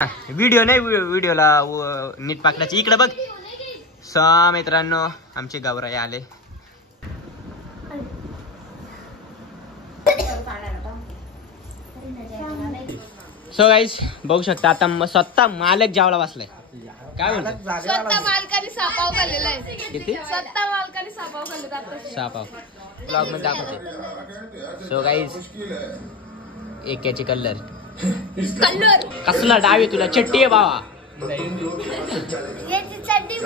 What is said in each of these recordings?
Video नाही, व्हिडिओला नीट पाकडाची. इकडे बघ. मित्रांनो आमचे गौराई आले. सो गाईज बघू शकता आता स्वतः मालक जेवायला बसलाय. काय बोलतो? स्वतः मालकाने सापाव खाल्लेला आहे. किती? स्वतः मालकाने सापाव खाल्लेला आहे. सापाव ब्लॉग मध्ये दाखवते. सो गाईज एकाची कलर कसला डावे तुला चट्टी आहे बाबा. चड्डी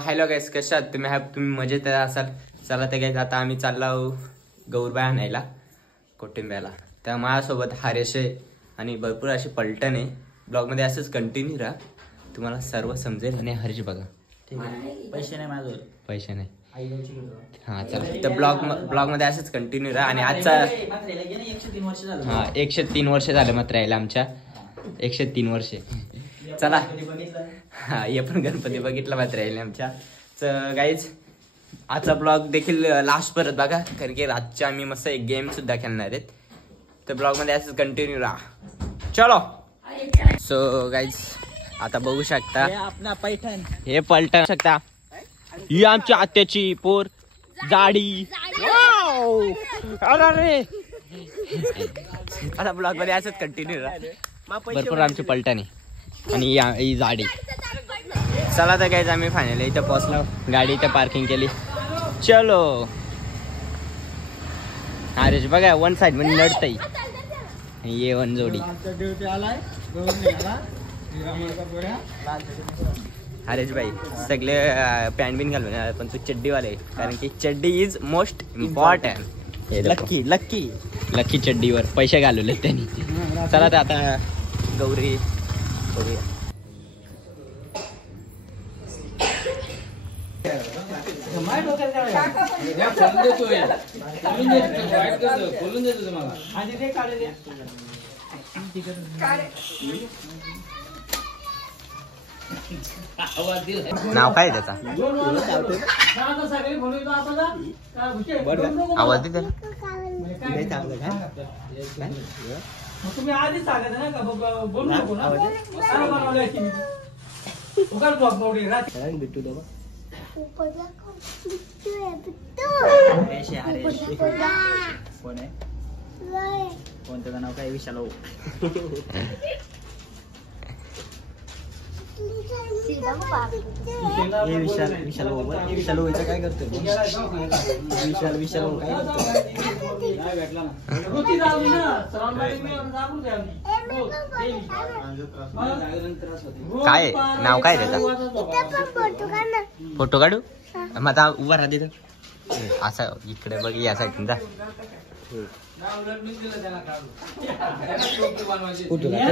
हॅलो गाईस, कशात तुम्ही? तुम्ही मजेत असाल. चला ते गाईस आता आम्ही चाललो गौरबाई आणायला कोटिंब्याला. त्या माझ्यासोबत हरेश आहे आणि भरपूर अशी पलटण आहे. ब्लॉग मध्ये असंच कंटिन्यू राहा, तुम्हाला सर्व समजेल. आणि हरीश बघा पैसे नाही माझं, पैसे नाही. हा चला तर ब्लॉग मध्ये असंच कंटिन्यू राहा. आणि आजचा 103 वर्ष झालं. हा 103 वर्ष झालं मात्र यायला आमच्या. 103 वर्ष. चला हा हे पण गणपती बघितला मात्र यायला आमच्या. तर गाईज आजचा ब्लॉग देखील लास्ट परत बघा, कारण की रातच्या आम्ही मस्त एक गेम सुद्धा खेळणार आहेत. तर ब्लॉग मध्ये असंच कंटिन्यू राहा. चलो. सो गाईज आता बघू शकता आपला पैठण हे पलटण शकता. ही आमच्या आत्याची पोर जाडी. अरे आता ब्लॉग मध्ये असंच कंटिन्यू राहा. भरपूर आमची पलटण आहे आणि ही जाडी. चला तर काय आम्ही फायनली इथं पोहोचलो. गाडी इथं पार्किंग केली. चलो. हरेश बघा वन साइड मध्ये लढतय. ये वन जोडी. हरेश भाई सगळे पॅन्ट बिन घालून पण तू चड्डीवाले, कारण की चड्डी is most important. Lucky lucky lucky चड्डीवर पैसे घालवले त्यांनी. चला तर आता गौरी बघूया. नाव काय त्याचा? आवाज दे त्याला. तुम्ही आधीच सांगत ना का बोलू नको ना. बिट्टू देवा कोण आहे? कोण त्याचं नाव काय? विशाल. विशाल विशाल विशाल व्हायचं काय करतोय? विशाल विशाल काय काय नाव काय त्याचा? फोटो काढू मग आता उभा राहा तिथं. असं इकडे बघ या साईड जा.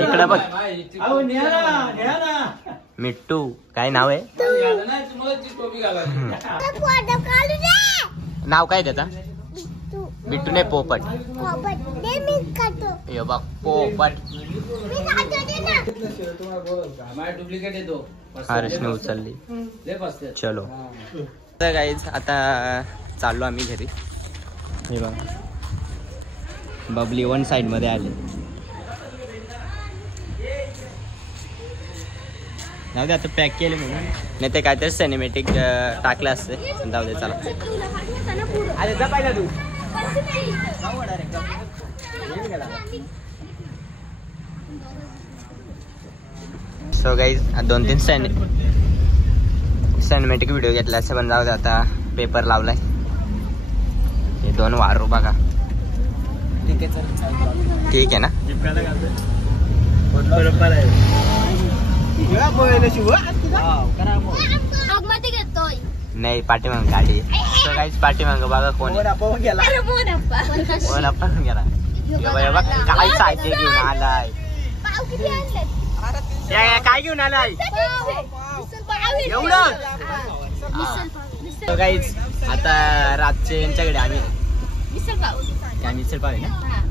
इकडे बघ. मिट्टू काय नाव आहे? नाव काय त्याचा? बिट्टू नाही पोपट. हे बघ पोपट. हर्षने उचलली. चलो तर गाईज आता चाललो आम्ही घरी. हे बघ बबली वन साइड मध्ये आले. जाऊ दे आता पॅक केले म्हणून, नाही ते काहीतरी सिनेमॅटिक टाकलं असते. जाऊ दे चला. अरे जा पाहिला तू. सो गाईज 2-3 सिनेमॅटिक व्हिडिओ घेतला असं, पण जाऊ दे आता पेपर लावलाय. हे 2 वारू बघा. ठीक आहे ना. नाही पाठीमाग गाडी. सो गाईज पाठीमाग बघा कोण गेला. काय साहित्य घेऊन आलाय? काय घेऊन आलाय एवढं? गाईज आता रातचे यांच्याकडे आम्ही मिसल पाव आहे ना.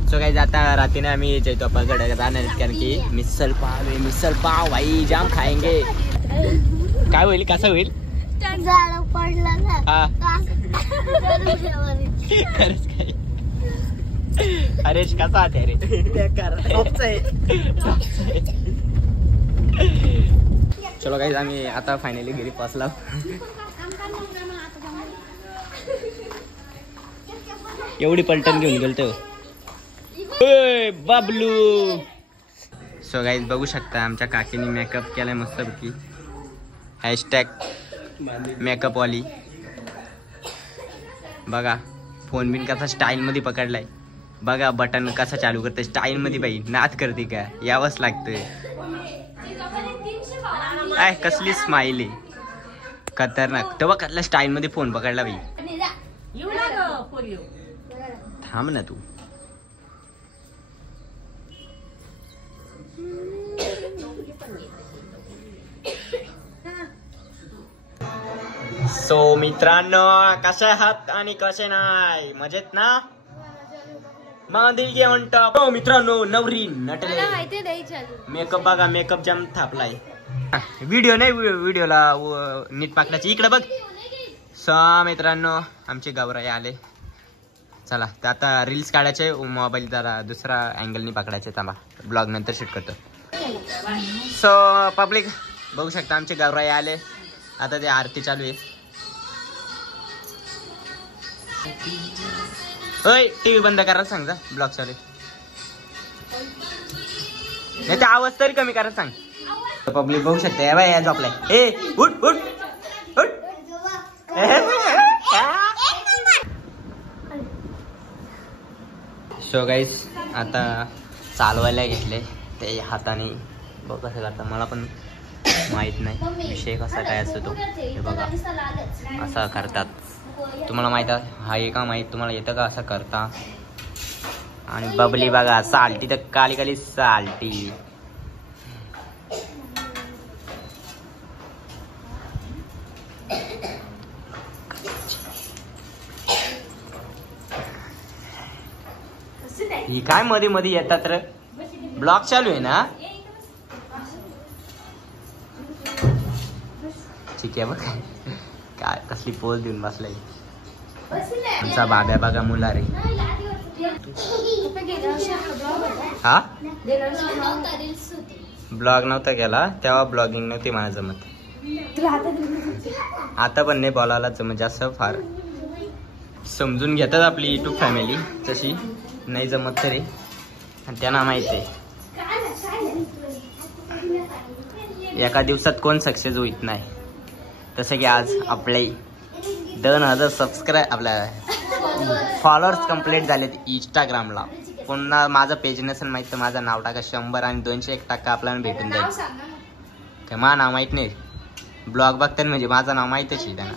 सो गाईज आता रात्रीने आम्ही जयतोपाकडे जाणार, कारण की मिसल पाव आहे. मिसल पाव भाई जाम खाएंगे. काय होईल? कसं होईल? पडला ना हा खरंच काय हरेश कसा आहे रे चलो गाईज आम्ही आता फायनली घरी पोहोचलो. एवढी पलटण घेऊन गेलतो बाबलू. सो गाईज बघू शकता आमच्या काकीने मेकअप केलाय मस्तपैकी. हॅशटॅग मेकअप वाली. बघा फोन बिन कसा स्टाईल मध्ये पकडलाय. बघा बटन कसा चालू करते स्टाईल मध्ये. बाई नाद करते का यावंच लागतंय. काय कसली स्माइल आहे खतरनाक. तेव्हा कसला स्टाईल मध्ये फोन पकडला बाई. थांब ना तू. सो मित्रांनो कसे आहात आणि कसे नाही मजेत ना. मांदिल घे म्हणतो. हो मित्रांनो नवरी नटले. मेकअप बघा मेकअप जाम थापलाय. व्हिडिओ नाही व्हिडिओला नीट पाकल्याची इकडे बघ. सो मित्रांनो आमचे गौराई आले. चला तर आता रील्स काढायचे. मोबाईल जरा दुसरा अँगलनी पकडायचे. थांबा ब्लॉग नंतर शूट करतो. सो पब्लिक बघू शकता आमचे गौराई आले. आता ते आरती चालू आहे. होय टीव्ही बंद करायला सांग जा. ब्लॉग चालू आहे. नाही ते आवाज तरी कमी करायला सांग. पब्लिक बघू शकते बाय या झोपलाय. ए उठ उठ उठ. सो गाईस आता चालवायला घेतले ते हाताने. बघ कसं करता मला पण माहित नाही विषय कसा काय असतो तो. हे बघा असं करतात. तुम्हाला माहित आहे का माहित तुम्हाला येतं का असं करता. आणि बबली बघा साल्टी तर काली काली साल्टी. ही काय मध्ये मध्ये येतात रे. ब्लॉग चालू आहे ना. ठीक आहे बघ काय कसली पोज देऊन बसलाय. आमचा बाब्या बघा मुला रे. हा ब्लॉग नव्हता केला तेव्हा. ब्लॉगिंग नव्हती मला जमत. आता पण नाही बोलायला जमत जास्त. फार समजून घेतात आपली युट्यूब फॅमिली तशी. नाही जमत तरी त्यांना माहित आहे एका दिवसात कोण सक्सेस होत नाही. तसं की आज आपले 2,000 सबस्क्राईब आपल्या फॉलोअर्स कंप्लीट झालेत इंस्टाग्रामला. पुन्हा माझं पेज नसेल माहित तर माझं नाव टाका. 100 आणि 201 टाका आपल्याला भेटून जाईल. काय माझं नाव माहित नाही. ब्लॉग बघतात म्हणजे माझं नाव माहितच आहे त्यांना.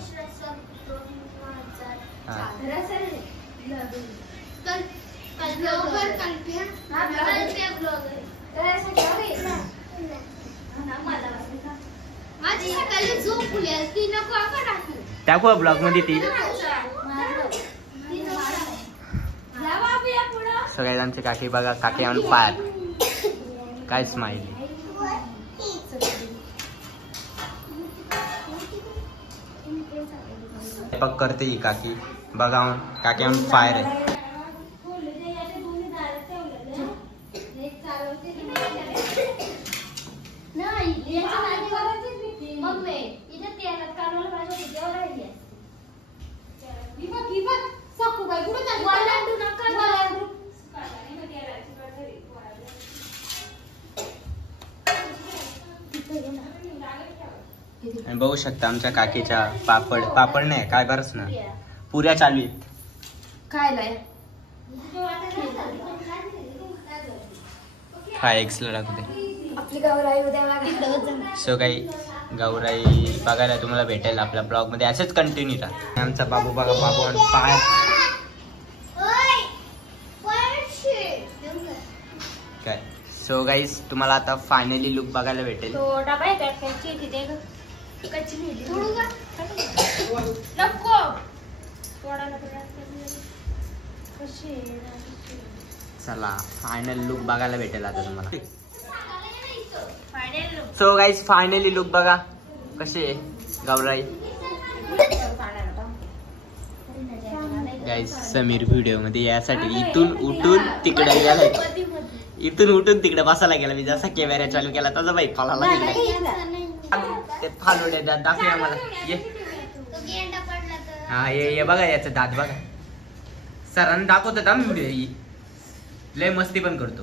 टाकू ब्लॉग मध्ये ती सगळ्यांची काकी बघा. काकी ऑन फायर. काय स्माइल. पक करते ही काकी बघा. काकी ऑन फायर आहे. आणि बघू शकता आमच्या काकीच्या पापड नाही काय बरंच ना पुऱ्या चालू आहेत. काय एक्सला दाखवते. सो काही गौराई बघायला तुम्हाला भेटेल आपल्या ब्लॉग मध्ये. असेच कंटिन्यू राहा. आमचा बाबू बघा. बाबू आणि पाय काय. सो गाईस तुम्हाला आता फायनली लुक बघायला भेटेल. चला फायनल लुक बघायला भेटेल आता तुम्हाला. सो गाईस फायनली लुक बघा कसे गौराई. गाईज समीर व्हिडिओ मध्ये यासाठी इथून उठून तिकडे गेलाय, इथून उठून तिकडे बसायला गेला. मी जसा कॅमेरा चालू केला तसा बाई पळाला गेला. ते फालुडे दात दाखवूया मला. ये हा ये बघा याचं दात बघा. सरांनी दाखवतात आम्ही लय मस्ती पण करतो.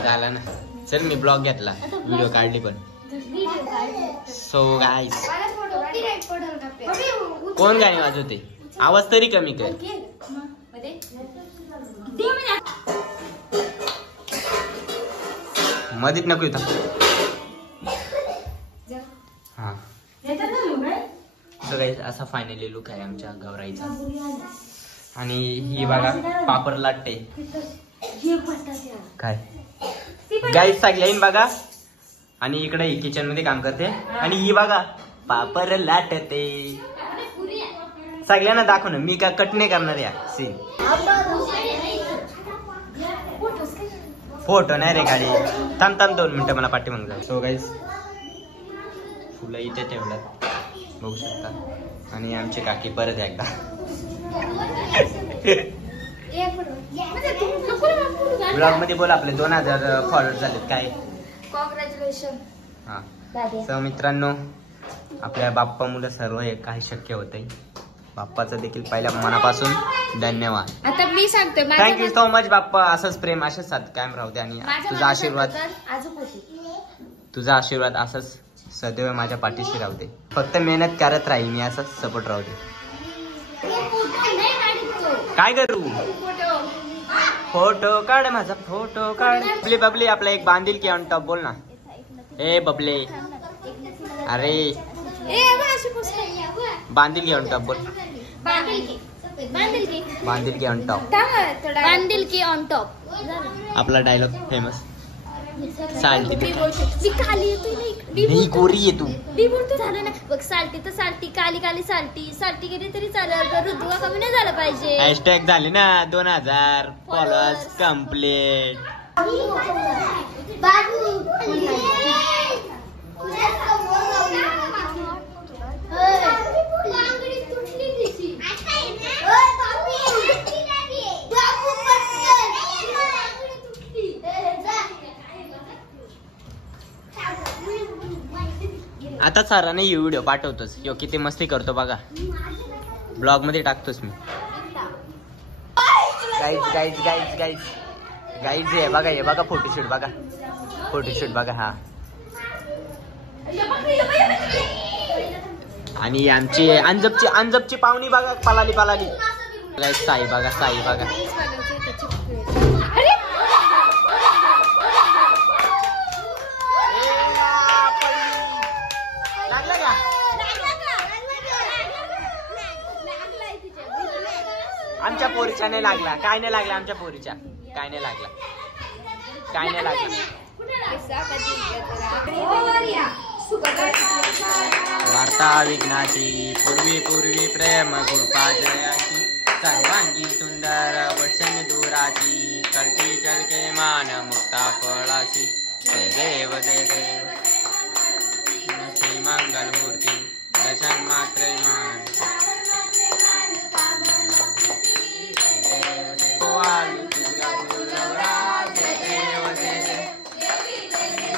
झाला ना. चल मी ब्लॉग घेतला, व्हिडिओ काढली पण. सो गाईस कोण गाणी वाजवते? आवाज तरी कमी कर. मधीत नको येता. हा सो गाईस असा फायनली लुक आहे आमच्या गौराईचा. आणि ही बघा पापड लाटते काय गाईस सगळ्या बघा. आणि इकडे ही किचन मध्ये काम करते. आणि ही बघा पापड लाटते. सगळ्यांना दाखव ना, मी का कट नाही करणार या सीन. फोटो नाही रे गाडी. थांब 2 मिनिटं मला पाठी म्हणून. सो गाईस फुलं इथे ठेवलं बघू शकता. आणि आमची काकी परत एकदा ब्लॉग मध्ये बोल. आपले 2000 फॉलोअर झालेत काय. कॉंग्रॅच्युलेशन. हा सो मित्रांनो आपल्या बाप्पा मुलं सर्व हे काही शक्य होतंय. बाप्पाचं देखील पहिल्या मनापासून धन्यवाद. आता मी सांगते थँक्यू सो मच बाप्पा. असंच प्रेम असेच साथ कायम राहू दे. आणि तुझा आशीर्वाद असंच सदैव माझ्या पाठीशी राहू दे. फक्त मेहनत करत राहील मी, असंच सपोर्ट राहू दे. काय करू? फोटो काढ माझा, फोटो काढ. बबली बबली आपला एक बांधील की ऑन टॉप बोल ना. ए बबले अरे बांधील की ऑन टॉप बोल. बांधील की ऑन टॉप. बांधील की ऑन टॉप. आपला डायलॉग फेमस. साल्टी मी गोरी आहे तू. मी बोलतो झालं ना बघ. साल्टी तर salty, Kali Kali salty. Salty गेली तरी चालेल, ऋतुवा कमी नाही झालं पाहिजे. हॅशटॅग झाले ना 2000 फॉलोअर्स कम्प्लीट. आता सरांनी ही व्हिडिओ पाठवतोच. यो किती मस्ती करतो बघा. ब्लॉग मध्ये टाकतोच मी. Guys guys guys guys guys हे बघा, हे बघा फोटोशूट बघा, फोटोशूट बघा. हा आणि आमची अंजपची पाहुणी बघा पलाली पलाली. साई बघा, साई बघा. आमच्या पोरीच्या नाही लागला. काय नाही लागला आमच्या पोरीच्या. काय नाही लागला. काय नाही लागला. वार्ता विघ्नाची पूर्वी पूर्वी प्रेम कृपा जयाची. सर्वांगी सुंदर वचन दूराची. कल्टी जलके मान मुक्ता फळाची. जय देव जय देव श्री मंगल मूर्ती दर्शन मात्र मान.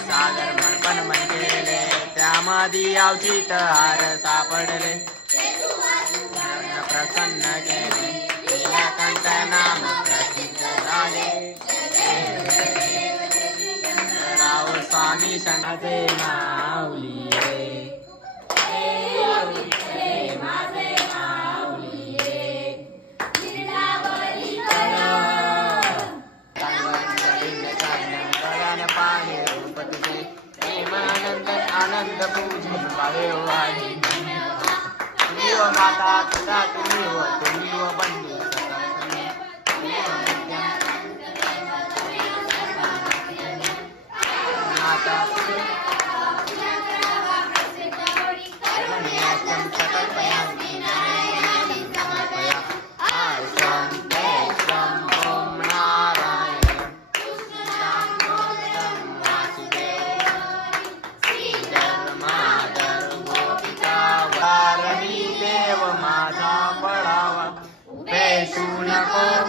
सागर मनपण मन केले त्यामध्ये अवचित हार सापडले. प्रसन्न केले कंठ नाम प्रसिद्ध झाले. राव स्वामी शनाचे माऊली आनंद पूजन पावे वाजी. तुम्ही व माता तुझा तुम्ही व बंधू माता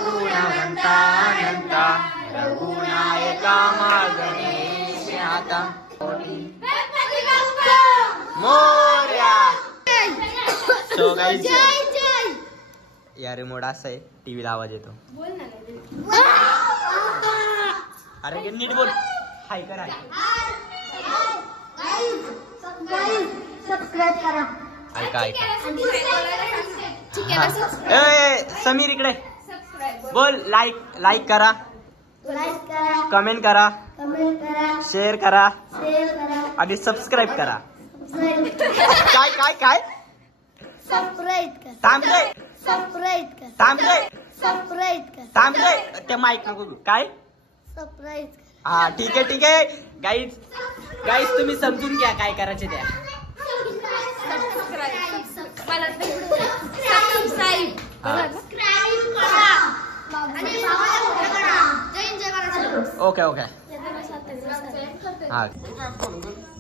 गुणवंता अनंता रघुनायका मागणेश आता मोरया. सो गाईज या रिमोट असं आहे, टीव्हीला आवाज येतो. अरे नीट बोल. हाय करा. सबस्क्राईब करा. ऐका ऐका. समीर इकडे बोल. लाईक करा, लाईक करा, कमेंट करा, कमेंट करा, शेअर करा शेअर करा, आणि सबस्क्राईब करा. सबस्क्राईब काय काय काय सबस्क्राईब करा, थांबले सबस्क्राईब करा, थांबले सबस्क्राईब करा, थांबले. ते माईक नको घेऊ. काय सबस्क्राईब करा. हा ठीक आहे गाईज तुम्ही समजून घ्या काय करायचे त्या. ओके हा.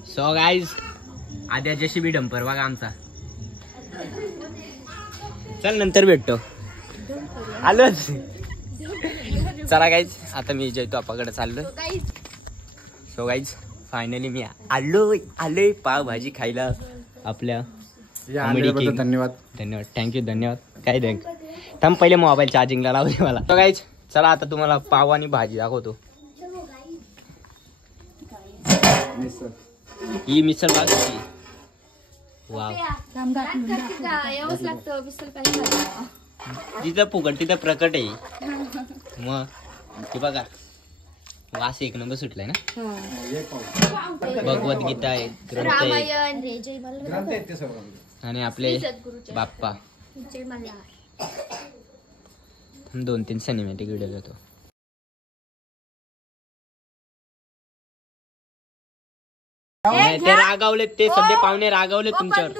सो गाईज आद्या JCB डंपर बघा आमचा. चल नंतर भेटतो. आलोच. चला गाईज आता मी जयतो आपाकडे चाललो. सो गाईज फायनली मी आलोय पावभाजी खायला आपल्या. धन्यवाद. थँक्यू धन्यवाद. काय थांब पहिले मोबाईल चार्जिंगला लावते मला. सो गाईज चला आता तुम्हाला पाव आणि भाजी दाखवतो. ही मिसळ भाजी. वाव. जिथं फुकट तिथं प्रकट आहे. मग ते बघा वास एक नंबर सुटलाय ना. भगवद्गीता आहे, ग्रंथ आहे आणि आपले बाप्पा. 2-3 सिनेमॅटिक व्हिडिओ जातो. ते रागावले, ते सध्या पाहुणे रागावले तुमच्यावर.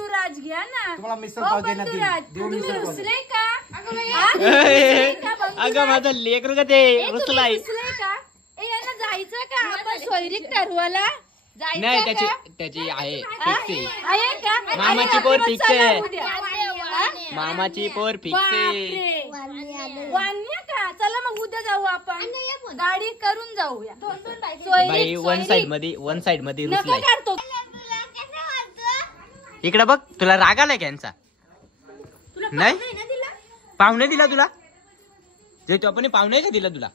अगं माझं लेकरू का ते रुसलाय. जायचं का आपण सोयरीक ठरवायला? नाही त्याची आहे फिक्स आहे का? मामाची पोर फिक्स आहे. उद्या. मामाची पोर फिक्स आहे. बापरे. वान्य का? चला मग उद्या जाऊ आपण. गाडी करून जाऊया. बाई वन साइड मध्ये रुसलाय. काढतो इकडे बघ. तुला राग आलाय का यांचा? नाही पाहुणे दिला तुला. जे तू आपण पाहुणे का दिला तुला?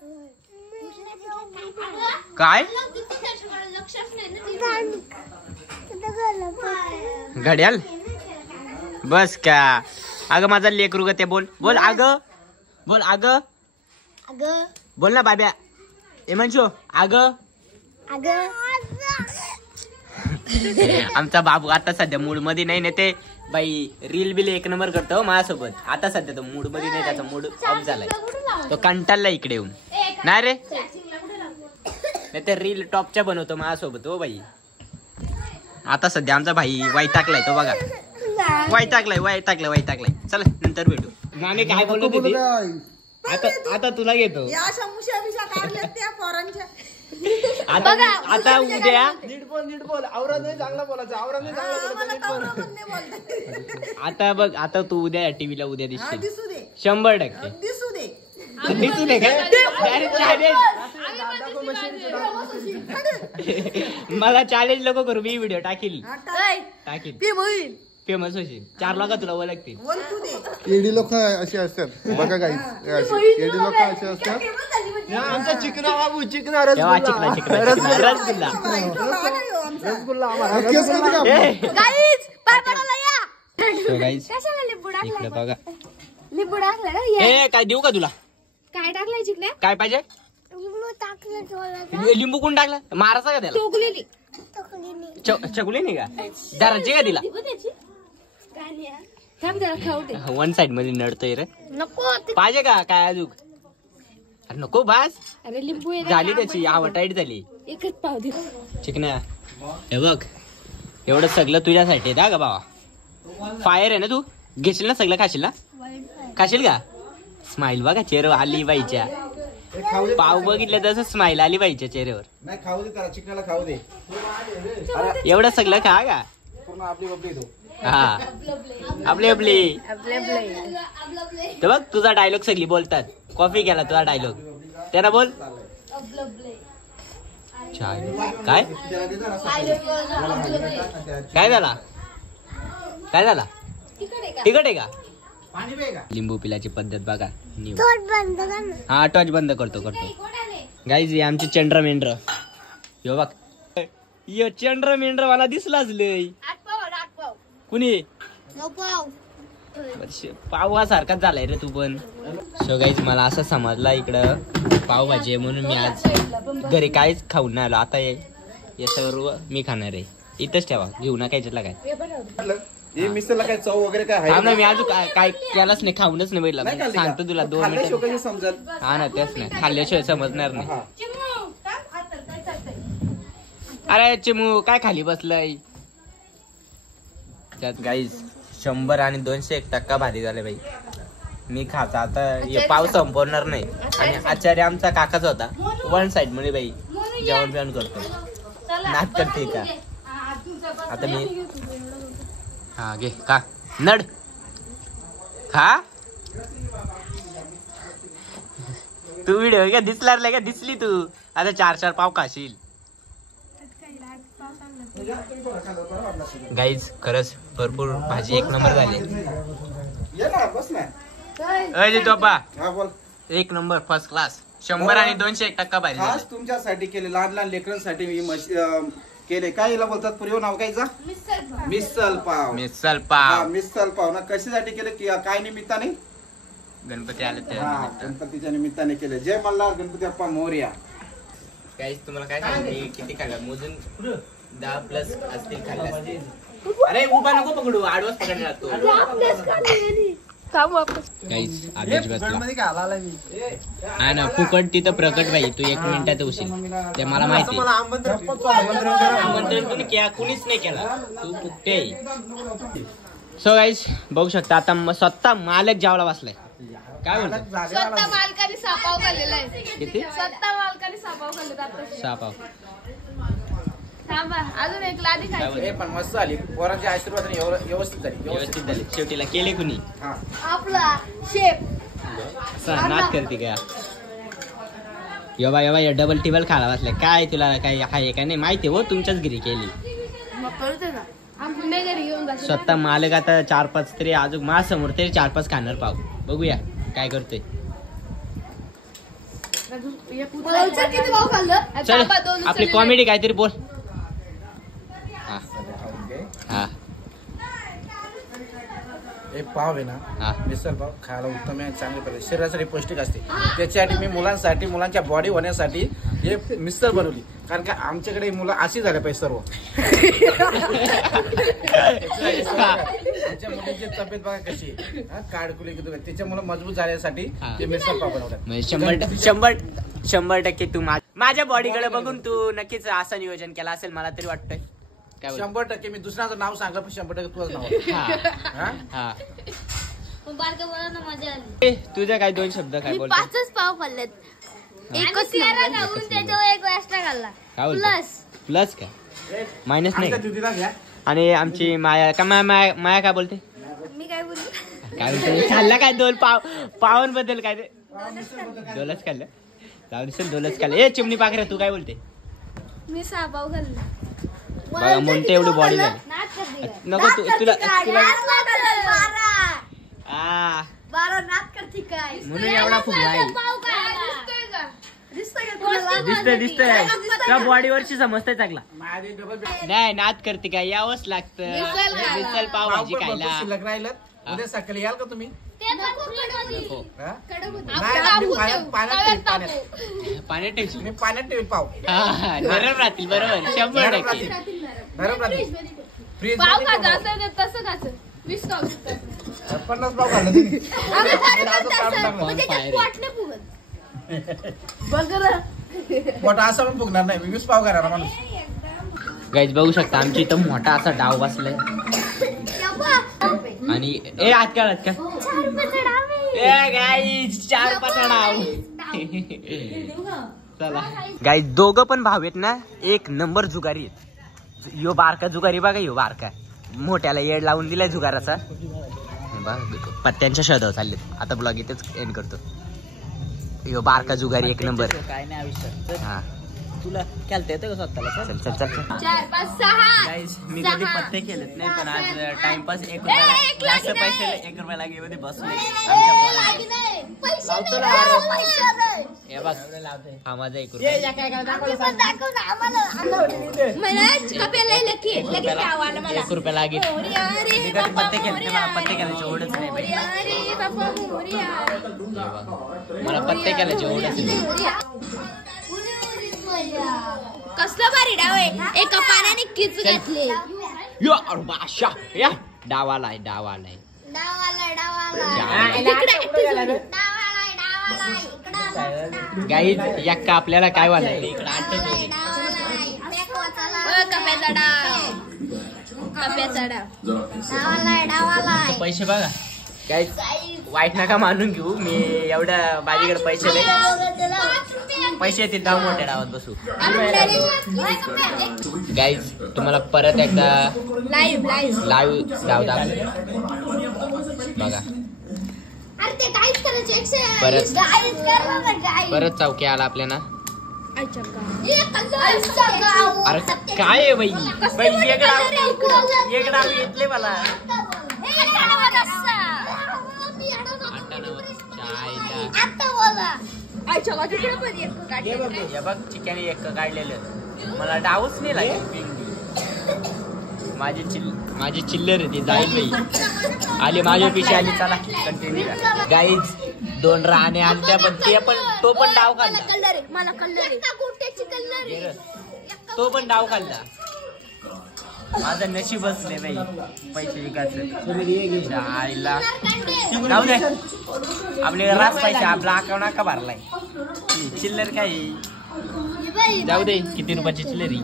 काय घड्याल बस का? अगं माझा लेकरू ग ते. बोल अगं बोल. अगं बोल ना बाब्या. एमनशो अगं. आमचा बाबू आता सध्या मूड मध्ये नाही. ते बाई रील बिल एक नंबर करतो माझ्यासोबत. आता सध्या तो मूड मध्ये नाही. त्याचा मूड ऑफ झालाय. तो कंटाळला इकडे येऊन. नाही रे नाही ते रील टॉपच्या बनवतो माझ्यासोबत. हो बाई आता सध्या आमचा भाई वैतागलाय. तो बघा वैतागलाय. चल नंतर भेटू. नाणे काय बोलत होती? आता तुला घेतो. आता उद्या नीट बोल. आवराज नाही चांगला बोलायचं. आवराज नाही चांगला बोलायचं. आता बघ. आता तू उद्या टीव्हीला उद्या दिसशील. दिसू दे 100% दिसू दे. दिसू दे काय? मला चॅलेंज नको करू. मी व्हिडिओ टाकील. फेमस होशील. 4 लोक तुला ओळखतील. बोलू दे. एडी लोक असे असतात बघा काही. एडी लोक असे असतात. आमचा चिकना बाबू. चिकना तेव्हा रसगुल्ला. रसगुल्ला केस कधी कापणार? So guys, इकडे बघा. लिंबू टाकलं ना? ए काय देऊ का तुला? काय टाकलंय चिकल्या? काय पाहिजे? लिंबू कोण टाकला? मारायचा का त्याला? चोकलेली. चकुली नाही का? दाराची का तिला? थांब जरा खाऊ दे. 1 साइड मध्ये नडतोय रे. नको पाहिजे का काय अजून? अरे नको बस. अरे लिंबू आहे ना. झाली त्याची आवड टाईट झाली. एकच पाव दे. चिकन्या हे बघ. एवढं सगळं तुझ्यासाठी का बाबा? फायर आहे ना तू? घेशील ना सगळं? खाशील का? स्माइल बघा चेहऱ्यावर आली बाईच्या. पाव बघितलं तसं स्माइल आली बाईच्या चेहऱ्यावर. नाही खाऊ दे त्याला. चिकनाला खाऊ दे. एवढं सगळं खा का? पूर्ण आपली बबली तो. हा आपली तर बघ तुझा डायलॉग सगळी बोलतात. कॉफी केला तुझा डायलॉग त्याला बोल चाय काय काय झाला काय झाला तिखट आहे का लिंबू पिल्याची पद्धत बघा हा टॉर्च बंद करतो गाईज हे आमचे चंद्र मेंढर यो बघ यो चंद्र मेंढर मला दिसलाच लय कुणी पावासारखाच झालाय रे तू पण. सो गाईज मला असं समजला इकडं पावभाजी आहे म्हणून मी आज घरी काहीच खाऊन नाही आलो. आता हे सर्व मी खाणार आहे. इथंच ठेवा घेऊ ना काय काय मिसळला काय चव वगैरे काय आहे ना. मी अजून काय केलाच नाही खाऊनच नाही बैठला. सांगतो तुला 2 मिनिटं समजेल. हा ना तेच नाही खाल्ल्याशिवाय समजणार नाही. अरे चिमू काय खाली बसलाय त्यात गाईज 100 आणि 201% भारी झाले बाई. मी खाता आता हे पाव संपवणार नाही. आणि आचार्य आमचा काकाच होता 1 साइड मध्ये बाई जेवण बिवण करतो नाच करते का. आता मी हा घे का नड खा. तू व्हिडिओ का दिसला का दिसली तू. आता 4 पाव खाशील. गाईज खरंच भरपूर भाजी 1 नंबर झाली. बाबा 1 नंबर फर्स्ट क्लास. 100 आणि 201% भाजी खास तुमच्यासाठी केले. लहान लहान लेकरांसाठी मी केले. काय याला बोलतात पूर्व नाव काय मिसल पाव. मिसल पाव मिसल पाव ना कशासाठी केले की काय निमित्ताने गणपती आले त्या गणपतीच्या निमित्ताने केले. जय मल्हार गणपती बाप्पा मोरया. गाईज तुम्हाला काय सांगते किती खाल्ला मोजून 10+ असतील खाल्ले असतील. अरे उभा नको पकडू आडवाच पकडला लागतो. गाईज आदेश बसला हा ना फुकट तिथं प्रकट बाई. तू 1 मिनिटात होशील ते मला माहिती. आमंत्रण तुम्ही कुणीच नाही केला तू फुकटे. सो गाईज बघू शकता आता स्वतः मालक जेवायला बसलाय. काय बोलतो स्वतः मालकाने सापाव खाल्लेला आहे. किती स्वतः मालकाने सापाव खाल्लेला आता. 6 पाव. थांबा अजून एक लादी खायची. पण मस्त झाली. पोरांच्या आशीर्वादाने व्यवस्थित झाली. शेवटीला केले कुणी आपला शेफ नाच करते का. येवा येवा डबल टेबल खाला बसलाय. काय तुला काय आहे का नाही माहिती हो. तुमच्याच घरी केली घरी घेऊन जा. स्वतः मालक आता 4-5 तरी अजून माझ समोर तरी 4-5 खाणार पाव. बघूया काय करतोय. किती भाव खाल्लं. चल आपली कॉमेडी काहीतरी बोल. हा एक पाव आहे हा. ना मिसळ पाव खायला उत्तम आहे. चांगले पडते शरीरासाठी पौष्टिक असते. त्याच्यासाठी मी मुलांसाठी मुलांच्या बॉडी होण्यासाठी हे मिसळ बनवली. कारण का आमच्याकडे मुलं अशी झाले पाहिजे सर्व. आमच्या मुलींची तब्येत बघा कशी काळकुली त्याच्यामुळे मजबूत झाल्यासाठी ते मिसळ पाव बनवतात. 100% तू माझ्या बॉडीकडे बघून तू नक्कीच असं नियोजन केलं असेल मला तरी वाटतंय. 100% मी दुसऱ्याचं नाव सांगलं पण 100% तुझं नाव. तुझं काय 2 शब्द काय बोलतो. 5च पाव खाल्लेत. एकच खाऊन त्याच्यावर 1 एक्स्ट्रा खाल्ला. प्लस काय मायनस नाही. आणि आमची माया का माया काय बोलते. मी काय बोलू काय बोलते खाल्ला काय 2 पावांबद्दल काय ते 2च खाल्लं. जाऊ दिसेल 2च खाल्लं. ए चिमणी पाखरे तू काय बोलते. मी 6 पाव खाल्ला. बघा म्हणते एवढी बॉडी झाली. नको तुला 12 नाच करते काय म्हणून एवढा फुगला आहे. दिसतंय त्या बॉडीवरची समजतंय चांगला. नाही नाच करते काय यावंच लागतं. मिसळ पाव भाजी खायला. शिल्लक राहिलं उद्या सकाळी याल का तुम्ही. पाण्यात ठेवशील. मी पाण्यात ठेवेल पाव. नरम राहतील बरोबर 100%. नरम राहतील. फ्रीज पाव खायचं तसं खायचं 20 पाव 50 पाव खाल्लं तुम्ही. पोट असं पण फुगणार नाही. 20 पाव करा माणूस. गाईज बघू शकता आमच्या इथं मोठा असा डाव बसलाय. आणि ए आज काय का गाईज 4-5 डाव. चला गाईज दोघं पण भाव आहेत ना 1 नंबर जुगारी आहेत. यो बारका जुगारी बघा. यो बारका मोठ्याला येड लावून दिलाय जुगाराचा. पत्त्यांच्या शोधावर चाललेत. आता ब्लॉग इथेच एंड करतो. यो बारका जुगारी एक नंबर. काय नाही आयुष्यात. हा तुला खेळता येतं का स्वतःला? चल चल चल चल. 4 5 6 गाईज मी कधी पत्ते खेळत नाही पण आज टाइमपास 1 रुपयाला जास्त पैसे 1 रुपयाला मध्ये बसले. हे बघ हा माझा 1 रुपया. 1 रुपया लागेल. मी कधी पत्ते खेळत नाही मला पत्ते खेळायची ओढच नाही. मला पत्ते खेळायची ओढच नाही. कसलं भारी डाव आहे. एका पाण्याने किच घातले. यो बाशा या डावालाय डावालाय गाईज यक्का आपल्याला काय वालाय इकडे पैसे बघा गाईज वाईट नका मानून घेऊ. मी एवढ्या माझ्याकडे पैसे नाही. पैसे येतील डाव मोठ्या डावात बसू. गाईज तुम्हाला परत एकदा लाईव्ह डाव दाखव बघा. परत चौकी आला आपल्याला. अरे काय आहे बाई एक डाव येतले मला. हे बघ चिकन एक काढलेलं मला डावच नाही लागेल. माझी चिल्लर आहे ती जाईल बाई. आली माझ्या पिशी आली. चला कंटिन्यू गाईज 2 राहणे आणत्या पण तो पण डाव खाल्ला. तो पण डाव खाल्ला. माझं नशीब असले बाई पैसे विकायचं. जाऊ दे आपले रास पैसे आपला अकाउंट नका भरलाय. चिल्लर काय जाऊ दे. किती रुपयाची चिल्लरी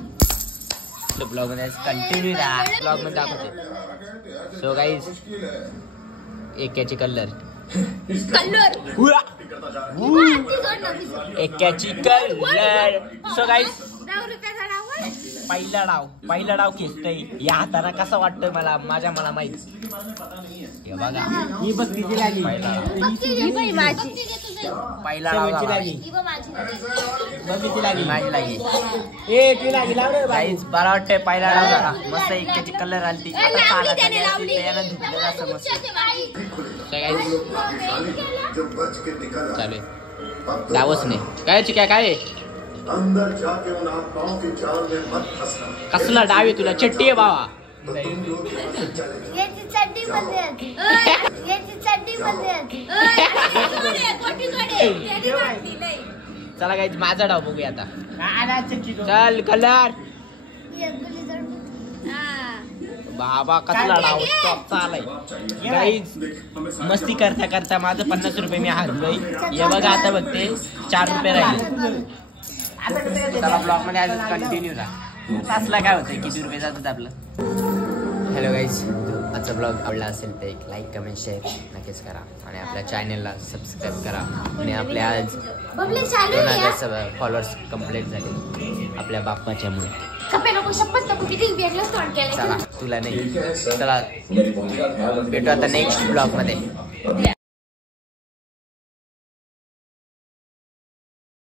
ब्लॉग मध्ये कंटिन्यू राहा. ब्लॉग मध्ये दाखवते. सो गाईज एक्याची कलर एक्याची कलर. सो गाईज पहिला डाव खेचतोय. या हाताना कसं वाटतंय मला मला माहित. हे बघा ही बघ किती लागली. पहिला डाव लागली. बघ किती लागली. माझी लागली. ए ती लागली लाव रे बाई. गाईज मला वाटतंय पहिला डाव झाला. मस्त एक्याची कलर आली. आता काला त्याला धुतलं असं मस्त. चालू डावच नाही काय चिक्या काय कसला डाव आहे तुला. चट्टी आहे बाबा. चला काय माझा डाव बघूया आता. चल कलर बाबा कसला डाव टॉपचा आलाय. गाईज मस्ती करता करता माझं 50 रुपये मी हारलोय. हे बघा आता बघते 4 रुपये राहिले. चला ब्लॉग मध्ये आज कंटिन्यू राहा. असला काय होतं किती रुपये जातात आपलं. हॅलो गाईज आजचा ब्लॉग आवडला असेल तर एक लाईक कमेंट शेअर नक्कीच करा आणि आपल्या चॅनलला सबस्क्राईब करा. आणि आपल्या आज 2000 फॉलोअर्स कंप्लीट झाले आपल्या बाप्पाच्या मुळे. चला तुला नाही. चला भेटू आता नेक्स्ट ब्लॉग मध्ये.